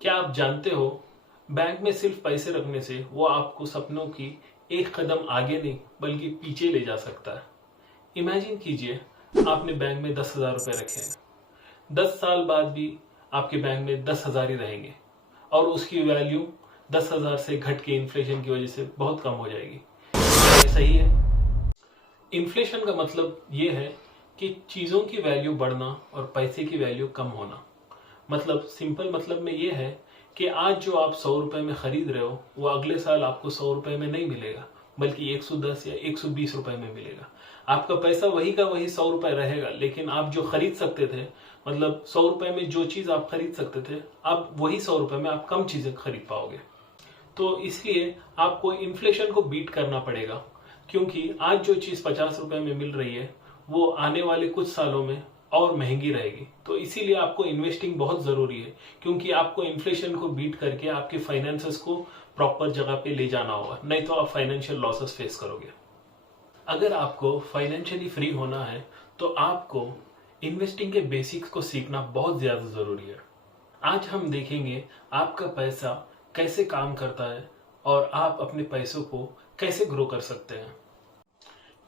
क्या आप जानते हो, बैंक में सिर्फ पैसे रखने से वो आपको सपनों की एक कदम आगे नहीं बल्कि पीछे ले जा सकता है। इमेजिन कीजिए, आपने बैंक में 10,000 रुपए रखे हैं। 10 साल बाद भी आपके बैंक में 10,000 ही रहेंगे और उसकी वैल्यू 10,000 से घट के इन्फ्लेशन की वजह से बहुत कम हो जाएगी। क्या ये सही है? इन्फ्लेशन का मतलब ये है कि चीजों की वैल्यू बढ़ना और पैसे की वैल्यू कम होना। मतलब सिंपल मतलब में ये है कि आज जो आप 100 रुपए में खरीद रहे हो वो अगले साल आपको 100 रुपए में नहीं मिलेगा, बल्कि 110 या 120 रुपए में मिलेगा। आपका पैसा वही का वही 100 रुपए रहेगा, लेकिन आप जो खरीद सकते थे, मतलब 100 रुपए में जो चीज आप खरीद सकते थे, अब वही 100 रुपए में आप कम चीजें खरीद पाओगे। तो इसलिए आपको इन्फ्लेशन को बीट करना पड़ेगा, क्योंकि आज जो चीज 50 रुपए में मिल रही है वो आने वाले कुछ सालों में और महंगी रहेगी। तो इसीलिए आपको इन्वेस्टिंग बहुत जरूरी है, क्योंकि आपको इन्फ्लेशन को बीट करके आपके फाइनेंसेस को प्रॉपर जगह पे ले जाना होगा, नहीं तो आप फाइनेंशियल लॉसेस फेस करोगे। अगर आपको फाइनेंशियली फ्री होना है तो आपको इन्वेस्टिंग के बेसिक्स को सीखना बहुत ज्यादा जरूरी है। आज हम देखेंगे आपका पैसा कैसे काम करता है और आप अपने पैसों को कैसे ग्रो कर सकते हैं।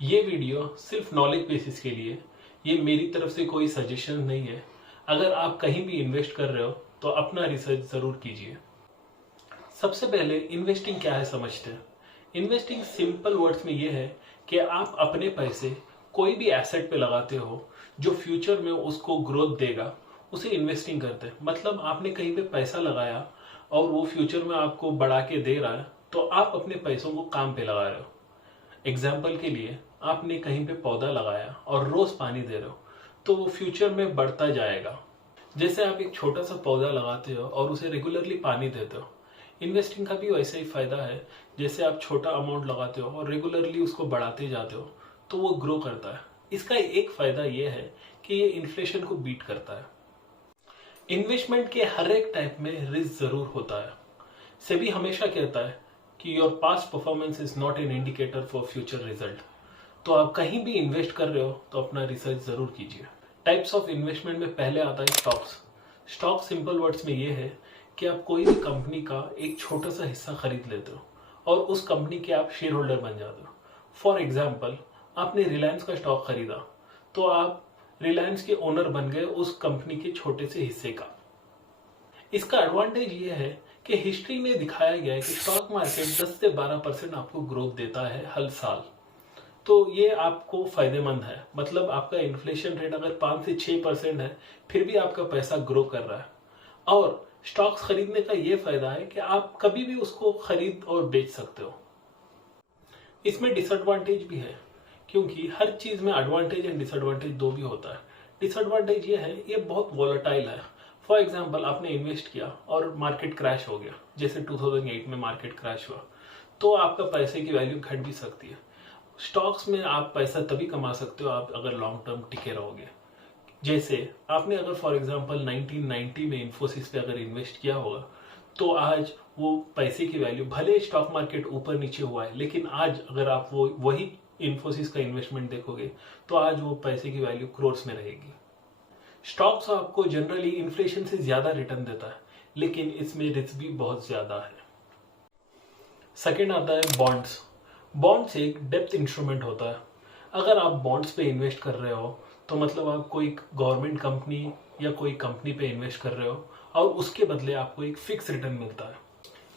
ये वीडियो सिर्फ नॉलेज बेसिस के लिए, ये मेरी तरफ से कोई सजेशन नहीं है। अगर आप कहीं भी इन्वेस्ट कर रहे हो तो अपना रिसर्च जरूर कीजिए। सबसे पहले इन्वेस्टिंग क्या है समझते हैं। इन्वेस्टिंग सिंपल वर्ड्स में ये है कि आप अपने पैसे कोई भी एसेट पे लगाते हो जो फ्यूचर में उसको ग्रोथ देगा, उसे इन्वेस्टिंग करते हैं। मतलब आपने कहीं पे पैसा लगाया और वो फ्यूचर में आपको बढ़ा के दे रहा है, तो आप अपने पैसों को काम पे लगा रहे हो। एग्जाम्पल के लिए, आपने कहीं पे पौधा लगाया और रोज पानी दे रहे हो, तो वो फ्यूचर में बढ़ता जाएगा। जैसे आप एक छोटा सा पौधा लगाते हो और उसे रेगुलरली पानी देते हो, इन्वेस्टिंग का भी वैसे ही फायदा है। जैसे आप छोटा अमाउंट लगाते हो और रेगुलरली उसको बढ़ाते जाते हो तो वो ग्रो करता है। इसका एक फायदा ये है कि ये इन्फ्लेशन को बीट करता है। इन्वेस्टमेंट के हर एक टाइप में रिस्क जरूर होता है। सेबी हमेशा कहता है कि your past performance is not an indicator for future result. तो आप कहीं भी इन्वेस्ट कर रहे हो तो अपना रिसर्च जरूर कीजिए। टाइप्स ऑफ इन्वेस्टमेंट में पहले आता है स्टॉक्स। स्टॉक सिंपल वर्ड्स में ये है कि आप कोई भी कंपनी का एक छोटा सा हिस्सा खरीद लेते हो और उस कंपनी के आप शेयर होल्डर बन जाते हो। फॉर एग्जाम्पल, आपने रिलायंस का स्टॉक खरीदा तो आप रिलायंस के ओनर बन गए उस कंपनी के छोटे से हिस्से का। इसका एडवांटेज ये है कि हिस्ट्री में दिखाया गया है कि स्टॉक मार्केट 10 से 12% आपको ग्रोथ देता है हर साल। तो ये आपको फायदेमंद है। मतलब आपका इन्फ्लेशन रेट अगर 5 से 6% है, फिर भी आपका पैसा ग्रो कर रहा है। और स्टॉक्स खरीदने का ये फायदा है कि आप कभी भी उसको खरीद और बेच सकते हो। इसमें डिसएडवांटेज भी है, क्योंकि हर चीज में एडवांटेज एंड डिसएडवांटेज दो भी होता है। डिसएडवांटेज ये है, ये बहुत वॉलेटाइल है। फॉर एग्जाम्पल, आपने इन्वेस्ट किया और मार्केट क्रैश हो गया, जैसे 2008 में मार्केट क्रैश हुआ, तो आपका पैसे की वैल्यू घट भी सकती है। स्टॉक्स में आप पैसा तभी कमा सकते हो आप अगर लॉन्ग टर्म टिके रहोगे। जैसे आपने अगर फॉर एग्जांपल 1990 में इन्फोसिस पे अगर इन्वेस्ट किया होगा, तो आज वो पैसे की वैल्यू, भले स्टॉक मार्केट ऊपर नीचे हुआ है, लेकिन आज अगर आप वो वही इन्फोसिस का इन्वेस्टमेंट देखोगे तो आज वो पैसे की वैल्यू करोड़्स में रहेगी। स्टॉक्स आपको जनरली इन्फ्लेशन से ज्यादा रिटर्न देता है, लेकिन इसमें रिस्क भी बहुत ज्यादा है। सेकेंड आता है बॉन्ड्स। बॉन्ड्स एक डेप्थ इंस्ट्रूमेंट होता है। अगर आप बॉन्ड्स पे इन्वेस्ट कर रहे हो तो मतलब आप कोई गवर्नमेंट कंपनी या कोई कंपनी पे इन्वेस्ट कर रहे हो और उसके बदले आपको एक फिक्स रिटर्न मिलता है।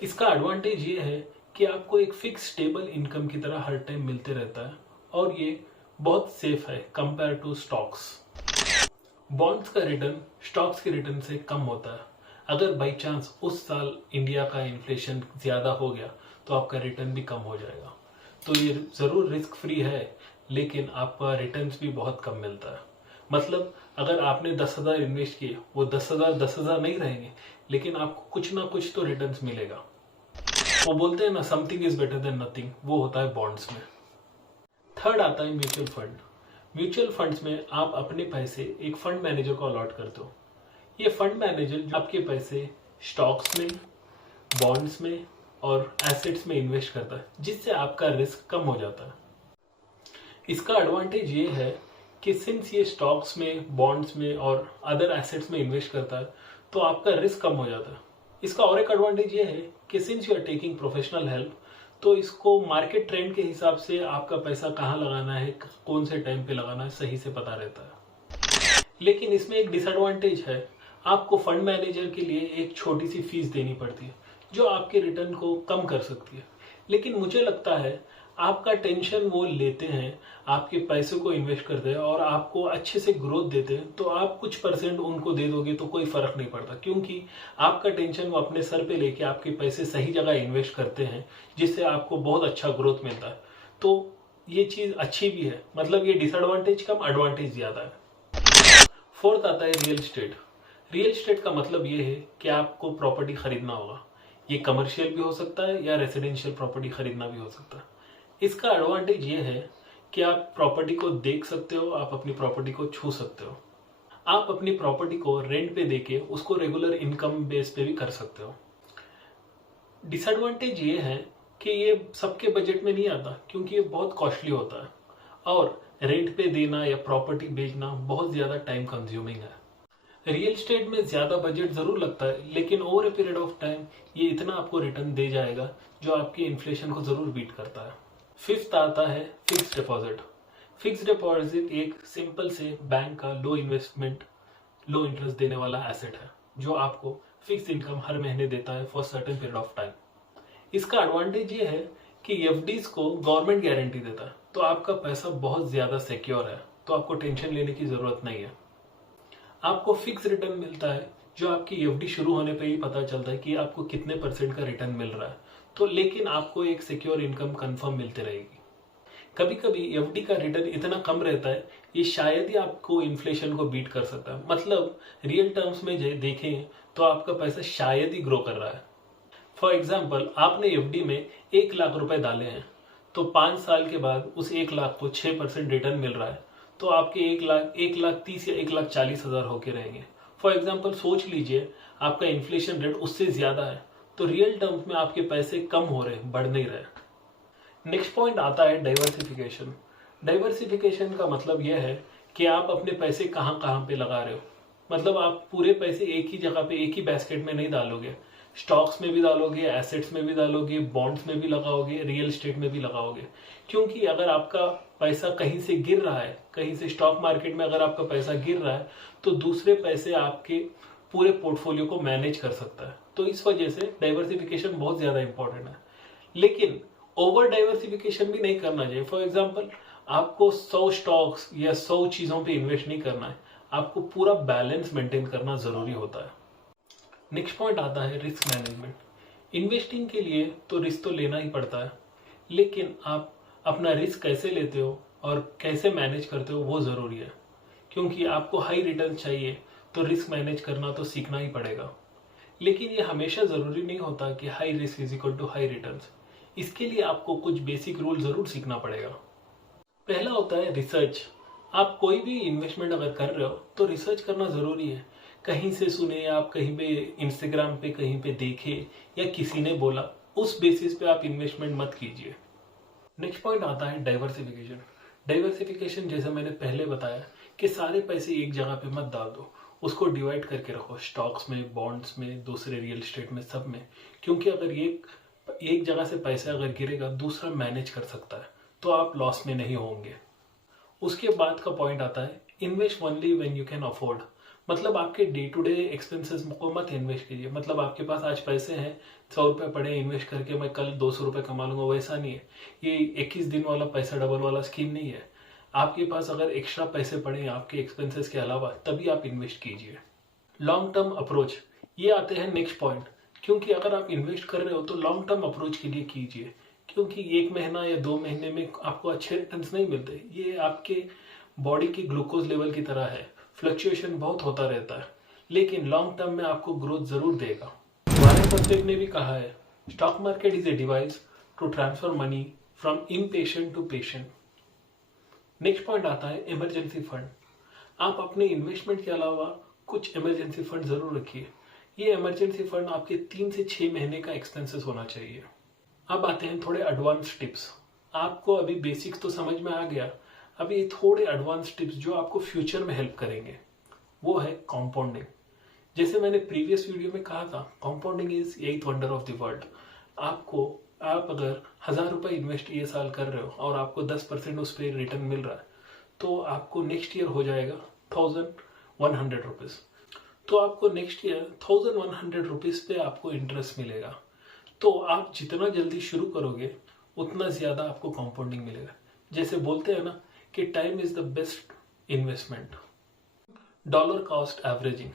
इसका एडवांटेज ये है कि आपको एक फिक्स स्टेबल इनकम की तरह हर टाइम मिलते रहता है और ये बहुत सेफ है कंपेयर टू स्टॉक्स। बॉन्ड्स का रिटर्न स्टॉक्स के रिटर्न से कम होता है। अगर बाई चांस उस साल इंडिया का इन्फ्लेशन ज्यादा हो गया तो आपका रिटर्न भी कम हो जाएगा। तो ये जरूर रिस्क फ्री है, लेकिन आपका रिटर्न्स भी बहुत कम मिलता है। मतलब अगर आपने 10,000 इन्वेस्ट किए, वो 10,000 नहीं रहेंगे, लेकिन आपको कुछ ना कुछ तो रिटर्न्स मिलेगा। वो बोलते हैं ना, something is better than nothing, वो होता है बॉन्ड्स में। थर्ड आता है म्यूचुअल फंड। म्यूचुअल फंड्स में आप अपने पैसे एक फंड मैनेजर को अलॉट करते हो। ये फंड मैनेजर आपके पैसे स्टॉक्स में, बॉन्ड्स में और एसेट्स में इन्वेस्ट करता है, जिससे आपका रिस्क कम हो जाता है। इसका एडवांटेज ये है कि सिंस ये स्टॉक्स में, बॉन्ड्स में और अदर एसेट्स में इन्वेस्ट करता है, तो आपका रिस्क कम हो जाता है। इसका और एक एडवांटेज ये है कि since you are taking professional help, तो इसको मार्केट ट्रेंड के हिसाब से आपका पैसा कहाँ लगाना है, कौन से टाइम पे लगाना है, सही से पता रहता है। लेकिन इसमें एक डिसएडवांटेज है, आपको फंड मैनेजर के लिए एक छोटी सी फीस देनी पड़ती है जो आपके रिटर्न को कम कर सकती है। लेकिन मुझे लगता है आपका टेंशन वो लेते हैं, आपके पैसे को इन्वेस्ट करते हैं और आपको अच्छे से ग्रोथ देते हैं, तो आप कुछ परसेंट उनको दे दोगे तो कोई फर्क नहीं पड़ता, क्योंकि आपका टेंशन वो अपने सर पे लेके आपके पैसे सही जगह इन्वेस्ट करते हैं, जिससे आपको बहुत अच्छा ग्रोथ मिलता है। तो ये चीज अच्छी भी है, मतलब ये डिसएडवांटेज कम, एडवांटेज ज्यादा है। फोर्थ आता है रियल एस्टेट। रियल एस्टेट का मतलब ये है कि आपको प्रॉपर्टी खरीदना होगा। ये कमर्शियल भी हो सकता है या रेसिडेंशियल प्रॉपर्टी खरीदना भी हो सकता है। इसका एडवांटेज ये है कि आप प्रॉपर्टी को देख सकते हो, आप अपनी प्रॉपर्टी को छू सकते हो, आप अपनी प्रॉपर्टी को रेंट पे देके उसको रेगुलर इनकम बेस पे भी कर सकते हो। डिसएडवांटेज ये है कि ये सबके बजट में नहीं आता, क्योंकि ये बहुत कॉस्टली होता है और रेंट पे देना या प्रॉपर्टी बेचना बहुत ज्यादा टाइम कंज्यूमिंग है। रियल एस्टेट में ज्यादा बजट जरूर लगता है, लेकिन over a period of time ये इतना आपको रिटर्न दे जाएगा जो आपकी इन्फ्लेशन को जरूर बीट करता है। फिफ्थ आता है फिक्स डिपॉजिट। फिक्स डिपॉजिट एक सिंपल से बैंक का लो इन्वेस्टमेंट, लो इंटरेस्ट देने वाला एसेट है जो आपको फिक्स इनकम हर महीने देता है for certain period of time. इसका एडवांटेज ये है कि एफडीज को गवर्नमेंट गारंटी देता है, तो आपका पैसा बहुत ज्यादा सिक्योर है, तो आपको टेंशन लेने की जरूरत नहीं है। आपको फिक्स रिटर्न मिलता है जो आपकी एफडी शुरू होने पे ही पता चलता है कि आपको कितने परसेंट का रिटर्न मिल रहा है, तो लेकिन आपको एक सिक्योर इनकम कंफर्म मिलती रहेगी। कभी कभी एफडी का रिटर्न इतना कम रहता है, ये शायद ही आपको इन्फ्लेशन को बीट कर सकता है। मतलब रियल टर्म्स में देखें तो आपका पैसा शायद ही ग्रो कर रहा है। फॉर एग्जाम्पल, आपने एफडी में 1 लाख रुपए डाले हैं, तो 5 साल के बाद उस 1 लाख को 6% रिटर्न मिल रहा है, तो आपके 1 लाख 30 या 1,40,000 होके रहेंगे। फॉर एग्जाम्पल सोच लीजिए आपका इन्फ्लेशन रेट उससे ज्यादा है, तो रियल टर्म्स में आपके पैसे कम हो रहे, बढ़ नहीं रहे। नेक्स्ट पॉइंट आता है डाइवर्सिफिकेशन। डाइवर्सिफिकेशन का मतलब यह है कि आप अपने पैसे कहाँ कहाँ पे लगा रहे हो। मतलब आप पूरे पैसे एक ही जगह पे, एक ही बास्केट में नहीं डालोगे, स्टॉक्स में भी डालोगे, एसेट्स में भी डालोगे, बॉन्ड्स में भी लगाओगे, रियल एस्टेट में भी लगाओगे। क्योंकि अगर आपका पैसा कहीं से गिर रहा है, कहीं से स्टॉक मार्केट में अगर आपका पैसा गिर रहा है, तो दूसरे पैसे आपके पूरे पोर्टफोलियो को मैनेज कर सकता है। तो इस वजह से डाइवर्सिफिकेशन बहुत ज्यादा इंपॉर्टेंट है। लेकिन ओवर डाइवर्सिफिकेशन भी नहीं करना चाहिए। फॉर एग्जाम्पल, आपको 100 स्टॉक्स या 100 चीजों पे इन्वेस्ट नहीं करना है, आपको पूरा बैलेंस मेंटेन करना जरूरी होता है। नेक्स्ट पॉइंट आता है रिस्क मैनेजमेंट। इन्वेस्टिंग के लिए तो रिस्क तो लेना ही पड़ता है, लेकिन आप अपना रिस्क कैसे लेते हो और कैसे मैनेज करते हो वो जरूरी है। क्योंकि आपको हाई रिटर्न चाहिए तो रिस्क मैनेज करना तो सीखना ही पड़ेगा। लेकिन ये हमेशा जरूरी नहीं होता कि high risk is equal to high return. इसके लिए आपको कुछ बेसिक रूल जरूर सीखना पड़ेगा। पहला होता है रिसर्च। आप कोई भी इन्वेस्टमेंट अगर कर रहे हो तो रिसर्च करना जरूरी है। कहीं से सुने, आप कहीं पे इंस्टाग्राम पे कहीं पे देखे या किसी ने बोला, उस बेसिस पे आप इन्वेस्टमेंट मत कीजिए। नेक्स्ट पॉइंट आता है डाइवर्सिफिकेशन। डाइवर्सिफिकेशन जैसे मैंने पहले बताया कि सारे पैसे एक जगह पे मत डाल दो, उसको डिवाइड करके रखो, स्टॉक्स में, बॉन्ड्स में, दूसरे रियल एस्टेट में, सब में। क्योंकि अगर एक जगह से पैसा अगर गिरेगा, दूसरा मैनेज कर सकता है, तो आप लॉस में नहीं होंगे। उसके बाद का पॉइंट आता है invest only when you can afford. मतलब आपके डे टू डे एक्सपेंसेस को मत इन्वेस्ट कीजिए। मतलब आपके पास आज पैसे हैं, 100 रुपए पड़े, इन्वेस्ट करके मैं कल 200 रुपए कमा लूंगा, वैसा नहीं है। ये 21 दिन वाला पैसा डबल वाला स्कीम नहीं है। आपके पास अगर एक्स्ट्रा पैसे पड़े आपके एक्सपेंसेस के अलावा, तभी आप इन्वेस्ट कीजिए। लॉन्ग टर्म अप्रोच, ये आते हैं नेक्स्ट पॉइंट। क्योंकि अगर आप इन्वेस्ट कर रहे हो तो लॉन्ग टर्म अप्रोच के लिए कीजिए। क्योंकि 1 महीना या 2 महीने में आपको अच्छे रिटर्न्स नहीं मिलते। ये आपके बॉडी की ग्लूकोज लेवल की तरह है, फ्लक्चुएशन बहुत होता रहता है, लेकिन लॉन्ग टर्म में आपको ग्रोथ जरूर देगा। वॉरेन बफेट ने भी कहा है, stock market is a device to transfer money from impatient to patient. Next point आता है इमरजेंसी फंड। आप अपने इन्वेस्टमेंट के अलावा कुछ इमरजेंसी फंड जरूर रखिए। ये इमरजेंसी फंड आपके 3 से 6 महीने का एक्सपेंसेस होना चाहिए। अब आते हैं थोड़े एडवांस टिप्स। आपको अभी बेसिक्स तो समझ में आ गया, अभी थोड़े एडवांस टिप्स जो आपको फ्यूचर में हेल्प करेंगे। वो है कॉम्पाउंडिंग। जैसे मैंने प्रीवियस वीडियो में कहा था, कंपाउंडिंग इज एथ वंडर ऑफ द वर्ल्ड। आप अगर 1000 रुपये इन्वेस्ट ये साल कर रहे हो और आपको 10% उस पर रिटर्न मिल रहा है, तो आपको नेक्स्ट ईयर हो जाएगा 1100 रुपीज। तो आपको नेक्स्ट ईयर 1100 रुपीज पे आपको इंटरेस्ट मिलेगा। तो आप जितना जल्दी शुरू करोगे उतना ज्यादा आपको कंपाउंडिंग मिलेगा। जैसे बोलते हैं ना कि time is the best investment. Dollar cost averaging,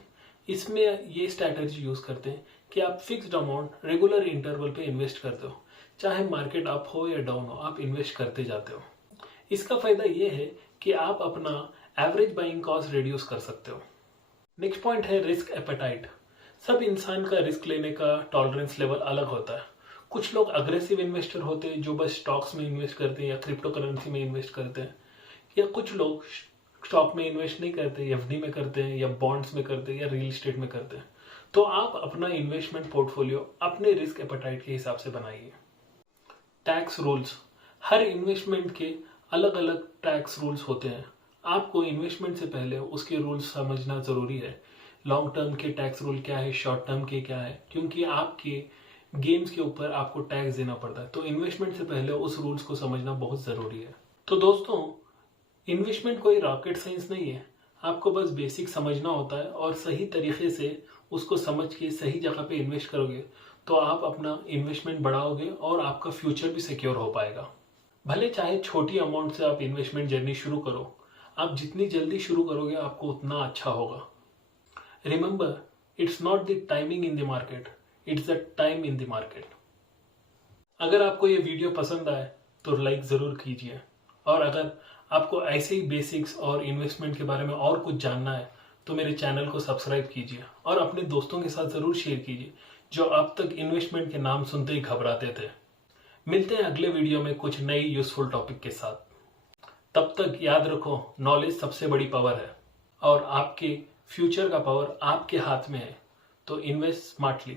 इसमें ये स्ट्रैटेजी यूज करते हैं कि आप फिक्स्ड अमाउंट रेगुलर इंटरवल पे इन्वेस्ट करते हो, चाहे मार्केट अप हो या डाउन हो, आप इन्वेस्ट करते जाते हो। इसका फायदा ये है कि आप अपना एवरेज बाइंग कॉस्ट रिड्यूस कर सकते हो। नेक्स्ट पॉइंट है रिस्क एपेटाइट। सब इंसान का रिस्क लेने का टॉलरेंस लेवल अलग होता है। कुछ लोग अग्रेसिव इन्वेस्टर होते हैं जो बस स्टॉक्स में इन्वेस्ट करते हैं या क्रिप्टो करेंसी में इन्वेस्ट करते हैं, या कुछ लोग स्टॉक में इन्वेस्ट नहीं करते, एफडी में करते हैं या बॉन्ड्स में करते हैं या रियल एस्टेट में करते हैं। तो आप अपना इन्वेस्टमेंट पोर्टफोलियो अपने रिस्क एपेटाइट के हिसाब से बनाइए। टैक्स रूल्स, हर इन्वेस्टमेंट के अलग अलग टैक्स रूल्स होते हैं। आपको इन्वेस्टमेंट से पहले उसके रूल्स समझना जरूरी है। लॉन्ग टर्म के टैक्स रूल क्या है, शॉर्ट टर्म के क्या है, क्योंकि आपके गेम्स के ऊपर आपको टैक्स देना पड़ता है। तो इन्वेस्टमेंट से पहले उस रूल्स को समझना बहुत जरूरी है। तो दोस्तों, इन्वेस्टमेंट कोई रॉकेट साइंस नहीं है, आपको बस बेसिक समझना होता है और सही तरीके से उसको समझ के सही जगह पे इन्वेस्ट करोगे तो आप अपना इन्वेस्टमेंट बढ़ाओगे और आपका फ्यूचर भी सिक्योर हो पाएगा। भले चाहे छोटी अमाउंट से आप इन्वेस्टमेंट जर्नी शुरू करो, आप जितनी जल्दी शुरू करोगे आपको उतना अच्छा होगा। Remember, it's not the timing in the market, it's the time in the market. अगर आपको ये वीडियो पसंद आए तो लाइक जरूर कीजिए, और अगर आपको ऐसे ही बेसिक्स और इन्वेस्टमेंट के बारे में और कुछ जानना है तो मेरे चैनल को सब्सक्राइब कीजिए और अपने दोस्तों के साथ जरूर शेयर कीजिए जो अब तक इन्वेस्टमेंट के नाम सुनते ही घबराते थे। मिलते हैं अगले वीडियो में कुछ नई यूजफुल टॉपिक के साथ। तब तक याद रखो, नॉलेज सबसे बड़ी पावर है और आपके फ्यूचर का पावर आपके हाथ में है। तो इन्वेस्ट स्मार्टली।